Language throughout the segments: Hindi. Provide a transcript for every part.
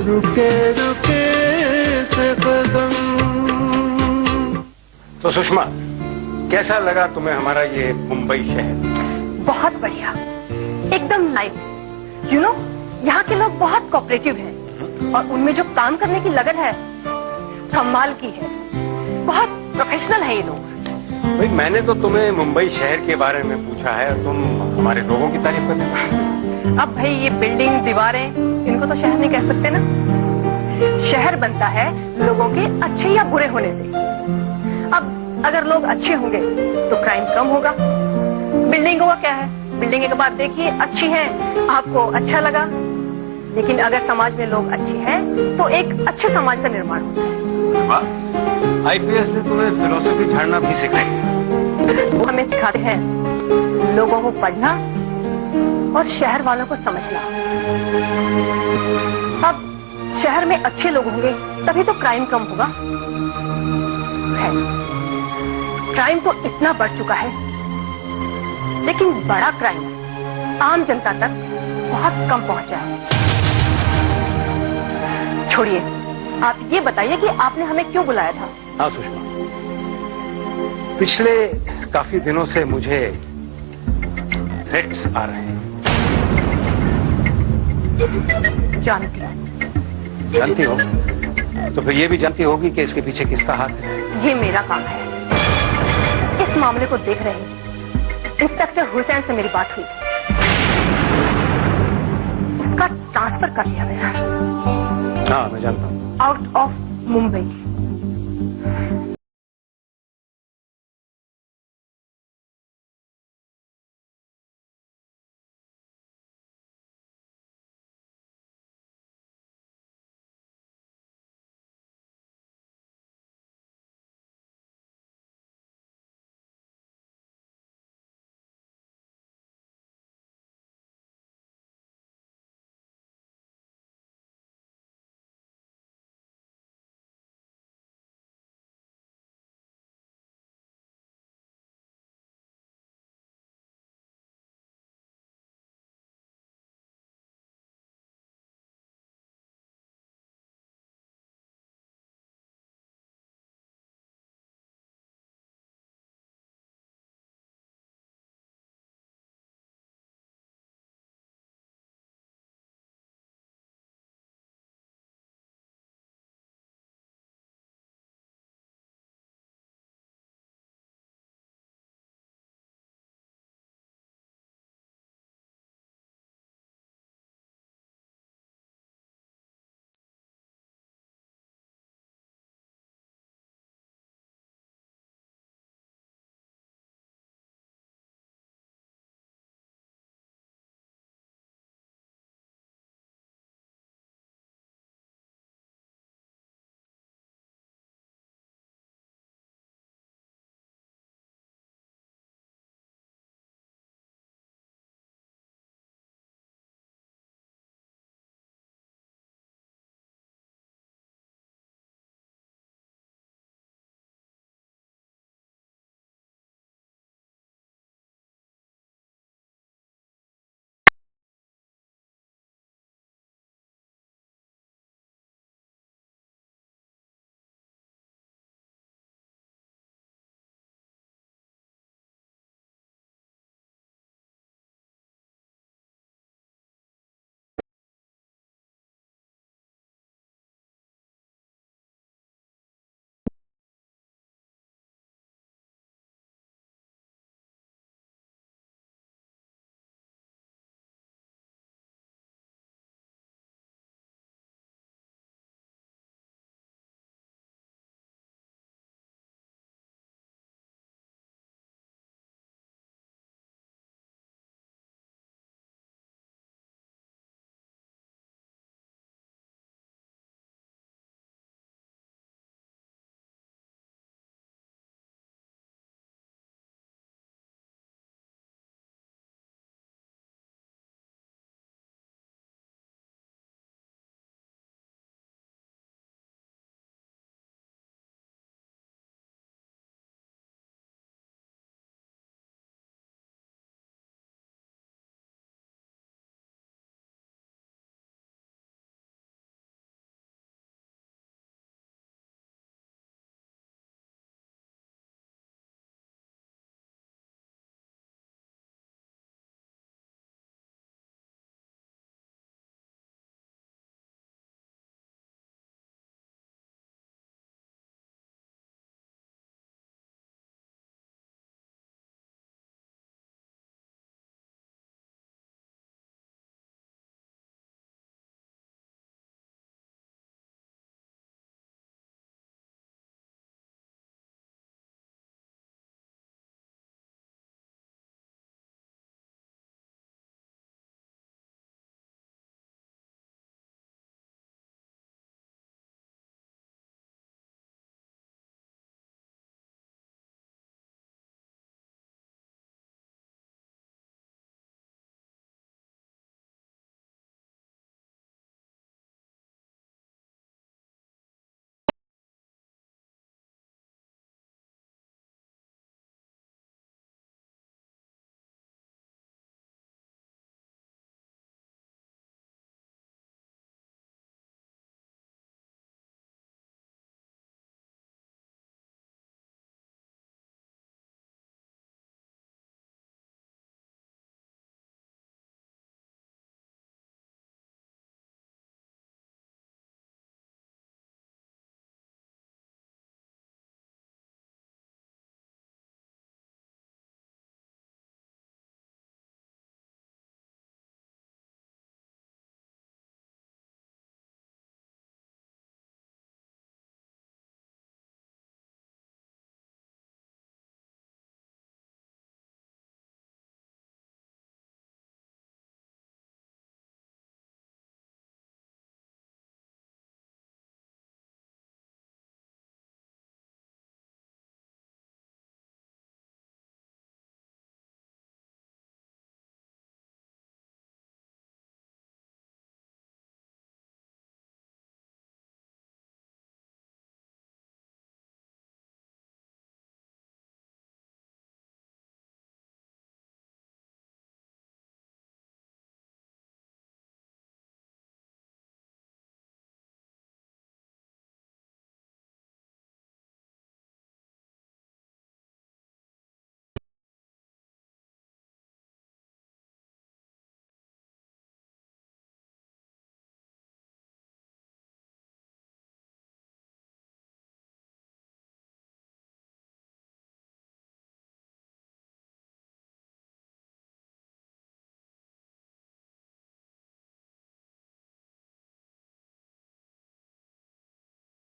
रुके रुके से कदम। तो सुषमा, कैसा लगा तुम्हें हमारा ये मुंबई शहर? बहुत बढ़िया, एकदम नाइस। यू नो, यहाँ के लोग बहुत कोऑपरेटिव हैं और उनमें जो काम करने की लगन है कमाल की है। बहुत प्रोफेशनल है ये लोग। भाई, मैंने तो तुम्हें मुंबई शहर के बारे में पूछा है और तुम हमारे लोगों की तारीफ करने लगे। अब भाई ये बिल्डिंग, दीवारें, इनको तो शहर नहीं कह सकते ना। शहर बनता है लोगों के अच्छे या बुरे होने से। अब अगर लोग अच्छे होंगे तो क्राइम कम होगा। बिल्डिंगों का क्या है, बिल्डिंग के बाद देखिए अच्छी है, आपको अच्छा लगा, लेकिन अगर समाज में लोग अच्छे हैं तो एक अच्छे समाज का निर्माण होता है। आईपीएस ने तुम्हें फिलोसफी झाड़ना भी सिखाई है। वो हमें सिखाते हैं लोगों को पढ़ना और शहर वालों को समझना। अब शहर में अच्छे लोग होंगे तभी तो क्राइम कम होगा। क्राइम तो इतना बढ़ चुका है, लेकिन बड़ा क्राइम आम जनता तक बहुत कम पहुंचा है। छोड़िए, आप ये बताइए कि आपने हमें क्यों बुलाया था? हाँ सुषमा, पिछले काफी दिनों से मुझे थ्रेट्स आ रहे हैं। जानती हो? तो फिर ये भी जानती होगी कि इसके पीछे किसका हाथ है। ये मेरा काम है। इस मामले को देख रहे इंस्पेक्टर हुसैन से मेरी बात हुई, उसका ट्रांसफर कर दिया गया। हाँ, मैं जानता हूँ। Out of Mumbai.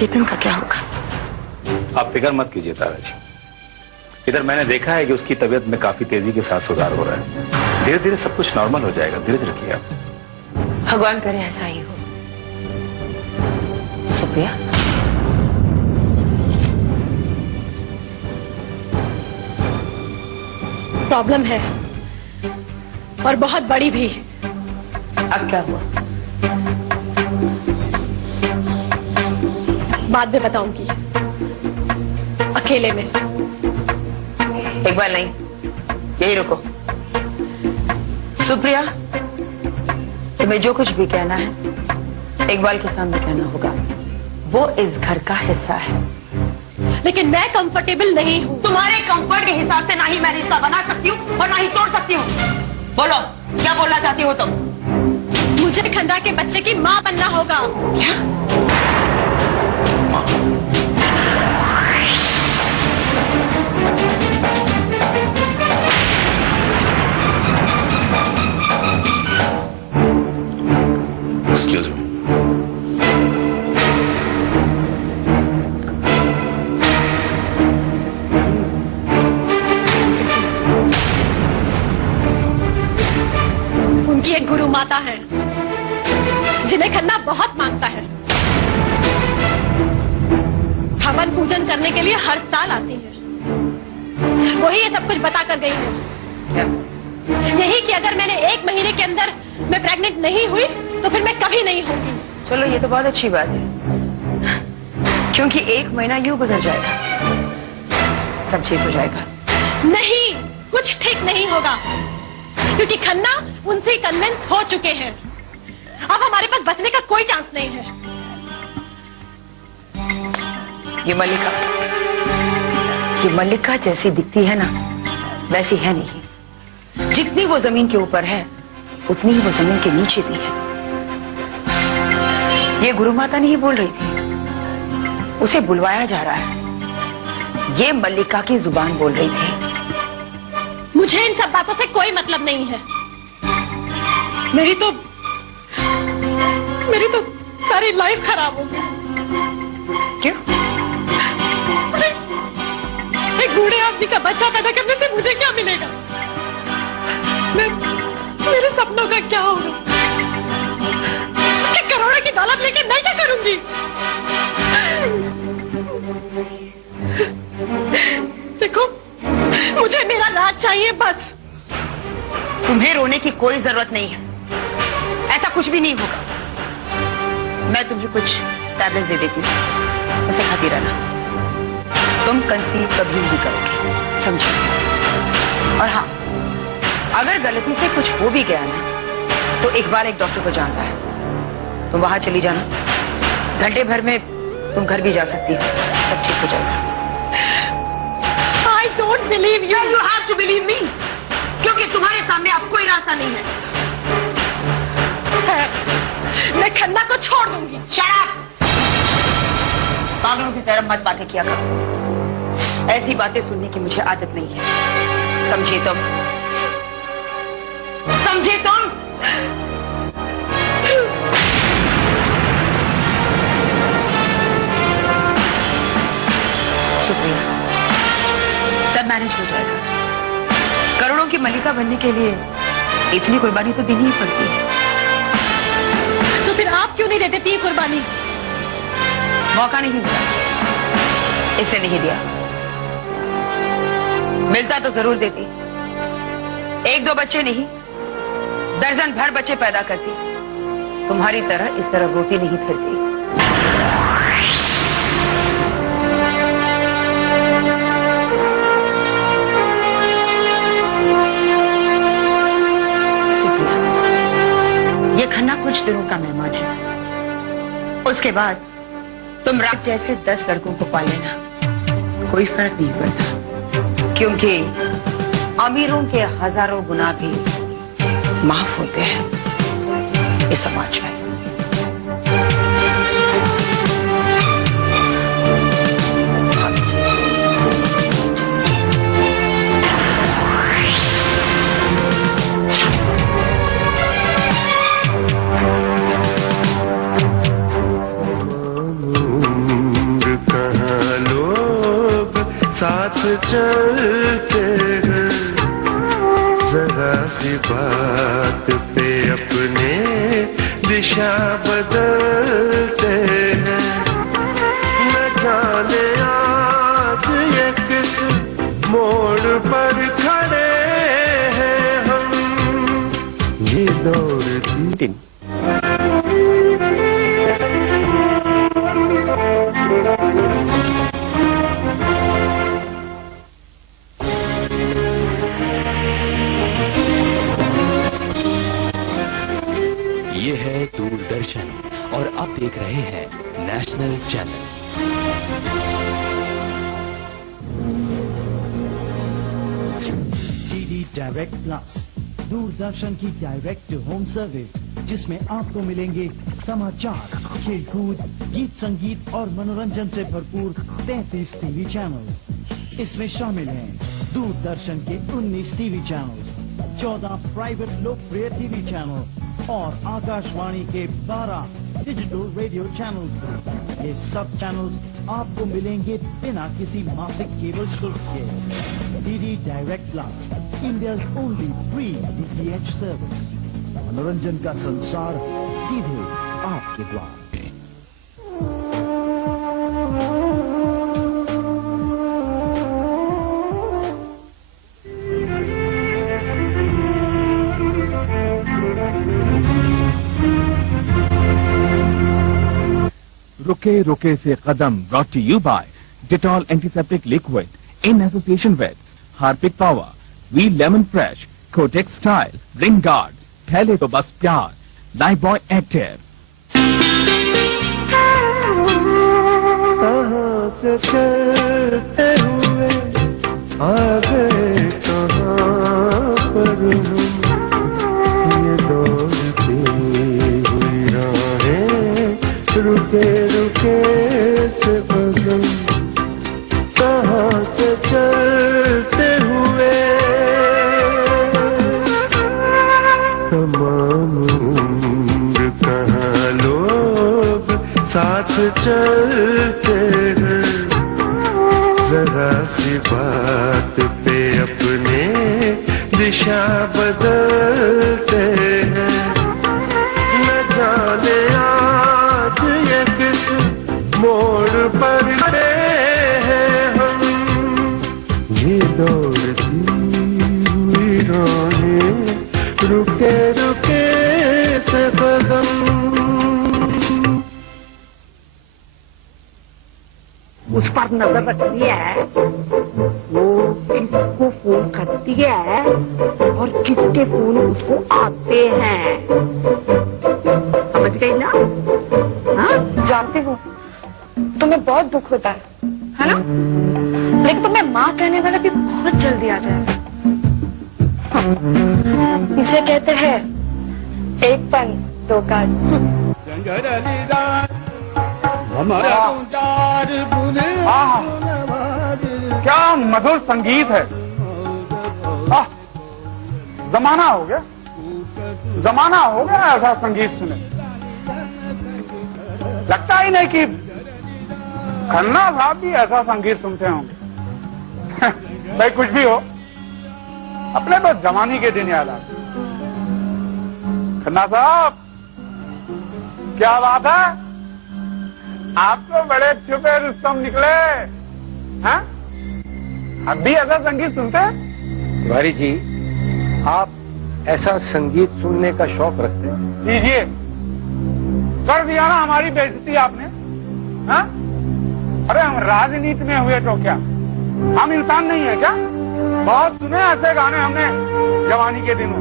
केतन का क्या होगा? आप फिक्र मत कीजिए तारा जी। इधर मैंने देखा है कि उसकी तबीयत में काफी तेजी के साथ सुधार हो रहा है। धीरे धीरे सब कुछ नॉर्मल हो जाएगा, धीरज रखिए आप। भगवान करे ऐसा ही हो। सुप्रिया, प्रॉब्लम है और बहुत बड़ी भी। अब क्या हुआ? बाद में बताऊंगी, अकेले में। एक बार नहीं, यही रुको। सुप्रिया, तुम्हें जो कुछ भी कहना है इकबाल के सामने कहना होगा। वो इस घर का हिस्सा है। लेकिन मैं कंफर्टेबल नहीं हूँ। तुम्हारे कंफर्ट के हिसाब से ना ही मैं रिश्ता बना सकती हूँ और ना ही तोड़ सकती हूँ। बोलो, क्या बोलना चाहती हो तुम? मुझे खंदा के बच्चे की माँ बनना होगा। क्या? Excuse me. उनकी एक गुरु माता है जिन्हें खन्ना बहुत मानता है। हवन पूजन करने के लिए हर साल आती है। वही ये सब कुछ बता कर गई है। यही कि अगर मैंने 1 महीने के अंदर मैं प्रेग्नेंट नहीं हुई तो फिर मैं कभी नहीं होगी। चलो, ये तो बहुत अच्छी बात है, क्योंकि 1 महीना यूं गुजर जाएगा, सब ठीक हो जाएगा। नहीं, कुछ ठीक नहीं होगा, क्योंकि खन्ना उनसे कन्विंस हो चुके हैं। अब हमारे पास बचने का कोई चांस नहीं है। ये मल्लिका जैसी दिखती है ना, वैसी है नहीं। जितनी वो जमीन के ऊपर है उतनी ही वो जमीन के नीचे भी है। ये गुरु माता नहीं बोल रही थी, उसे बुलवाया जा रहा है। ये मल्लिका की जुबान बोल रही थी। मुझे इन सब बातों से कोई मतलब नहीं है। मेरी तो सारी लाइफ खराब हो गई। क्यों? एक बूढ़े आदमी का बच्चा पैदा करने से मुझे क्या मिलेगा? मेरे सपनों का क्या होगा? उसके करोड़ों की दौलत लेके मैं क्या करूंगी? देखो, मुझे मेरा राज चाहिए बस। तुम्हें रोने की कोई जरूरत नहीं है। ऐसा कुछ भी नहीं होगा। मैं तुम्हें कुछ टैबलेट्स दे देती हूँ, उसे खाती रहना। तुम कंसीव कभी नहीं करोगे, समझो? और हाँ, अगर गलती से कुछ हो भी गया ना, तो एक डॉक्टर को जानता है, तुम वहां चली जाना। घंटे भर में तुम घर भी जा सकती हो, सब ठीक हो जाएगा। I don't believe you. You have to believe me, क्योंकि तुम्हारे सामने अब कोई रास्ता नहीं है। मैं खन्ना को छोड़ दूंगी। Shut up! पागलों की तरह मत बातें किया करो। ऐसी बातें सुनने की मुझे आदत नहीं है, समझे तुम? समझे तुम? शुक्रिया, सब मैनेज हो जाएगा। करोड़ों की मल्लिका बनने के लिए इतनी कुर्बानी तो देनी ही पड़ती है। तो फिर आप क्यों नहीं देते थी कुर्बानी? मौका नहीं मिला, इसे नहीं दिया। मिलता तो जरूर देती। 1-2 बच्चे नहीं, दर्जन भर बच्चे पैदा करती। तुम्हारी तरह इस तरह रोती नहीं फिरती। शुक्रिया। ये खन्ना कुछ दिनों का मेहमान है। उसके बाद तुम रात जैसे 10 लड़कों को पाल लेना, कोई फर्क नहीं पड़ता, क्योंकि अमीरों के हजारों गुनाह भी माफ होते हैं इस समाज में। चलते हैं, जरा सी बात पे अपने दिशा बदलते हैं। न जाने आज ये किस मोड़ पर खड़े हैं हम, ये दौड़ती ये है दूरदर्शन और आप देख रहे हैं national channel. DD direct plus, Doordarshan की डायरेक्ट होम सर्विस, जिसमें आपको मिलेंगे समाचार, खेलकूद, गीत संगीत और मनोरंजन से भरपूर 33 टीवी चैनल। इसमें शामिल हैं दूरदर्शन के 19 टीवी चैनल, 14 प्राइवेट लोकप्रिय टीवी चैनल और आकाशवाणी के 12 डिजिटल रेडियो चैनल। ये सब चैनल्स आपको मिलेंगे बिना किसी मासिक केबल शुल्क के। DD direct plus, India's only free DTH service. मनोरंजन का संसार सीधे आपके द्वार। रुके रुके से कदम brought to you by Dettol Antiseptic Liquid in association with Harpic Power, Wheel Lemon Fresh, Kotex Style, Ring Guard, पहले तो बस प्यार, Lifebuoy Active। कहाँ से चलते हुए आ गए कहाँ पर हम, ये दौड़ती हुई राहें रुके रुके से बदल, कहाँ से चलते हुए तमाम उम्र कहाँ लोग साथ चलते हैं, जरा सी बात पे अपने दिशा बदलते हैं। न जाने आज ये किस मोड़ पर खड़े हैं हम, ये दौड़ती हुई राहें रुके रुके से कदम। उस पर नजर रखती है, वो किसको फोन करती है और किसके फोन उसको आते हैं, समझ गई ना? हाँ, जानती हूँ तुम्हें बहुत दुख होता है ना? लेकिन तुम्हें माँ कहने वाला भी बहुत जल्दी आ जाएगा। इसे कहते हैं एक पन दो काज। क्या मधुर संगीत है। जमाना हो गया ऐसा संगीत सुने। लगता ही नहीं कि खन्ना साहब भी ऐसा संगीत सुनते होंगे। भाई कुछ भी हो, अपने तो जवानी के दिन याद आते। खन्ना साहब क्या बात है, आप तो बड़े छुपे रुस्तम निकले हैं? अब भी ऐसा संगीत सुनते हैं? तिवारी जी, आप ऐसा संगीत सुनने का शौक रखते हैं? लीजिए, कर दिया ना हमारी बेइज्जती आपने। हाँ? अरे हम राजनीति में हुए तो क्या, हम इंसान नहीं है क्या? बहुत सुने ऐसे गाने हमने जवानी के दिनों।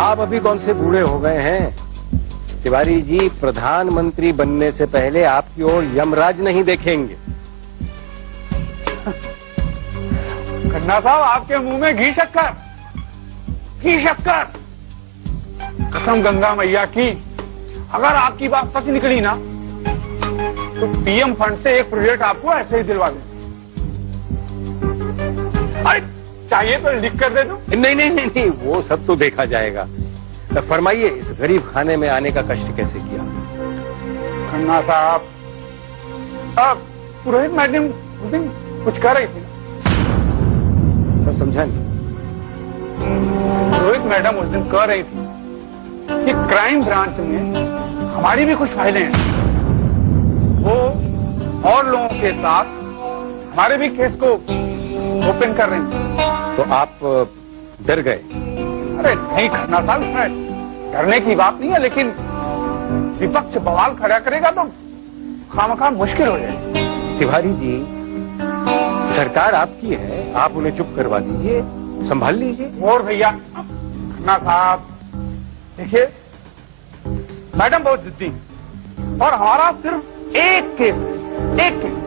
आप अभी कौन से बूढ़े हो गए हैं तिवारी जी, प्रधानमंत्री बनने से पहले आपकी ओर यमराज नहीं देखेंगे। खन्ना साहब, आपके मुंह में घी शक्कर, कसम गंगा मैया की, अगर आपकी बात सच निकली ना तो पीएम फंड से एक प्रोजेक्ट आपको ऐसे ही दिलवा दें। अरे चाहिए तो लिख कर दे दो। नहीं, वो सब तो देखा जाएगा। फरमाइए, इस गरीब खाने में आने का कष्ट कैसे किया? खन्ना साहब, पुरोहित मैडम कुछ कह रही थी। मैं समझा नहीं। रोहित मैडम उस दिन कह रही थी कि क्राइम ब्रांच में हमारी भी कुछ फाइलें हैं, वो और लोगों के साथ हमारे भी केस को ओपन कर रहे हैं। तो आप डर गए? अरे नहीं करना साहब, इसमें डरने की बात नहीं है, लेकिन विपक्ष बवाल खड़ा करेगा तो खामखा मुश्किल हो जाएगी। तिवारी जी, सरकार आपकी है, आप उन्हें चुप करवा दीजिए, संभाल लीजिए। और भैया खन्ना साहब देखिए, मैडम बहुत जिद्दी हैं और हमारा सिर्फ एक केस है, एक केस।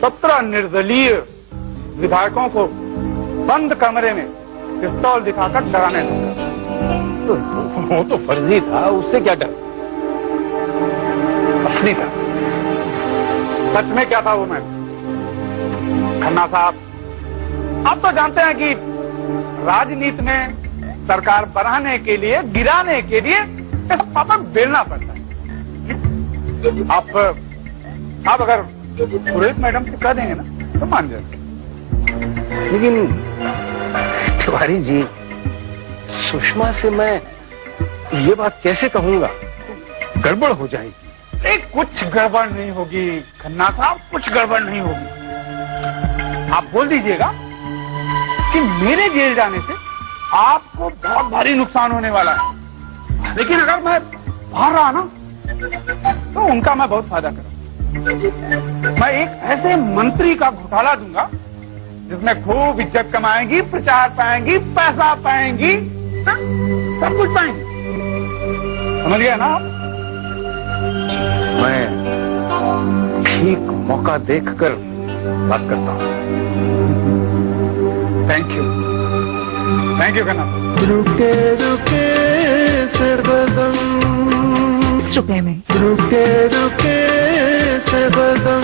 17 निर्दलीय विधायकों को बंद कमरे में पिस्तौल दिखाकर डराने लगा। तो वो तो फर्जी था, उससे क्या डर? असली था, सच में क्या था वो मैं? खन्ना साहब, आप तो जानते हैं कि राजनीति में सरकार बनाने के लिए, गिराने के लिए इस पापा बेलना पड़ता है। आप अगर रोहित मैडम से कह देंगे ना तो मान जाएंगे। लेकिन तिवारी जी, सुषमा से मैं ये बात कैसे कहूंगा? गड़बड़ हो जाएगी। एक कुछ गड़बड़ नहीं होगी खन्ना साहब, कुछ गड़बड़ नहीं होगी। आप बोल दीजिएगा कि मेरे जेल जाने से आपको बहुत भारी नुकसान होने वाला है, लेकिन अगर मैं बाहर रहा ना तो उनका मैं बहुत फायदा करूंगा। मैं एक ऐसे मंत्री का घोटाला दूंगा जिसमें खूब इज्जत कमाएंगी, प्रचार पाएंगी, पैसा पाएंगी, सब कुछ पाएंगी। समझ गया ना आप? मैं ठीक मौका देखकर बात करता हूँ। थैंक यू करना। रुके रुके सर्वदम, 20 रुपए में। रुके रुके सर्वदम।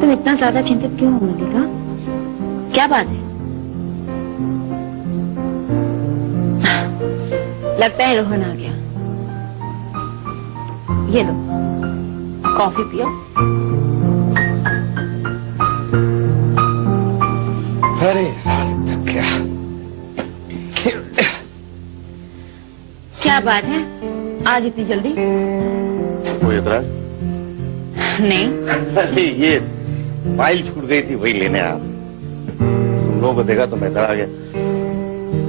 तुम इतना ज्यादा चिंतित क्यों हो मल्लिका? क्या बात है? लगता है रोहन आ गया। ये लो, कॉफी पियो। अरे थक गया। क्या बात है, आज इतनी जल्दी? कोई एतराज? नहीं। अरे ये फाइल छूट गई थी, वही लेने आया। तुम लोगों को देखा तो मैं इधर आ गया।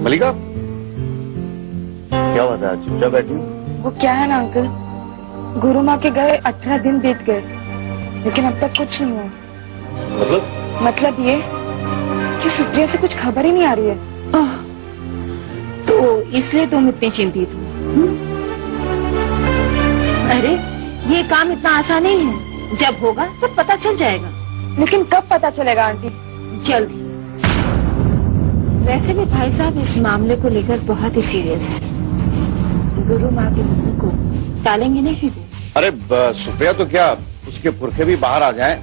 मलिका, क्या बात है, आज चुपचाप बैठी हूँ? वो क्या है ना अंकल, गुरु माँ के गए 18 दिन बीत गए, लेकिन अब तक कुछ नहीं हुआ। मतलब ये कि सुप्रिया से कुछ खबर ही नहीं आ रही है। तो इसलिए तुम इतनी चिंतित हो? अरे ये काम इतना आसान नहीं है, जब होगा तब पता चल जाएगा। लेकिन कब पता चलेगा आंटी? जल्दी। वैसे भी भाई साहब इस मामले को लेकर बहुत ही सीरियस है। गुरु माँ के मुंह को टालेंगे नहीं वो। अरे सुप्रिया तो क्या, उसके पुरखे भी बाहर आ जाएं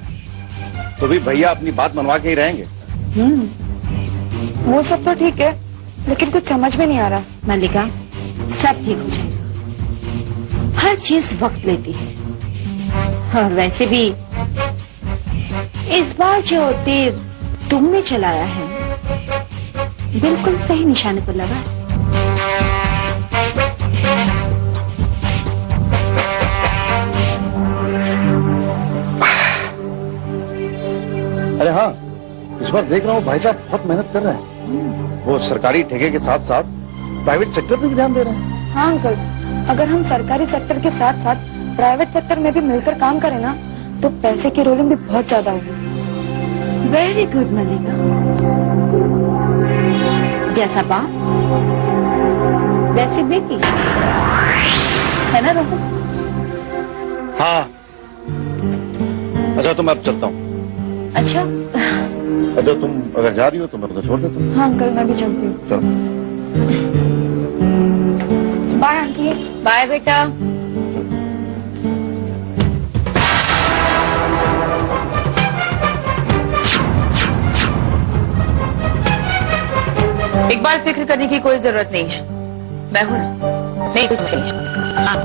तो भी भैया अपनी बात मनवा के ही रहेंगे। वो सब तो ठीक है, लेकिन कुछ समझ में नहीं आ रहा। मल्लिका, सब ठीक हो जाएगा। हर चीज वक्त लेती है। और वैसे भी इस बार जो तीर तुमने चलाया है बिल्कुल सही निशाने पर लगा। अरे हाँ, इस बार देख रहा हूँ भाई साहब बहुत मेहनत कर रहे हैं। वो सरकारी ठेके के साथ साथ प्राइवेट सेक्टर पे भी ध्यान दे रहे हैं। हाँ अंकल, अगर हम सरकारी सेक्टर के साथ साथ प्राइवेट सेक्टर में भी मिलकर काम करें ना, तो पैसे की रोलिंग भी बहुत ज्यादा होगी। वेरी गुड मल्लिका। जैसा बाप वैसे बेटी, है ना रोहन? हाँ। अच्छा तो मैं अब चलता हूँ। अच्छा। अच्छा तुम अगर जा रही हो तो मैं तो छोड़ देता हूँ। हाँ अंकल, मैं भी चलती हूँ। चलो। Bye aunty. बाय बेटा। एक बार फिक्र करने की कोई जरूरत नहीं है, मैं हूं ना, नहीं कुछ चाहिए। हाँ।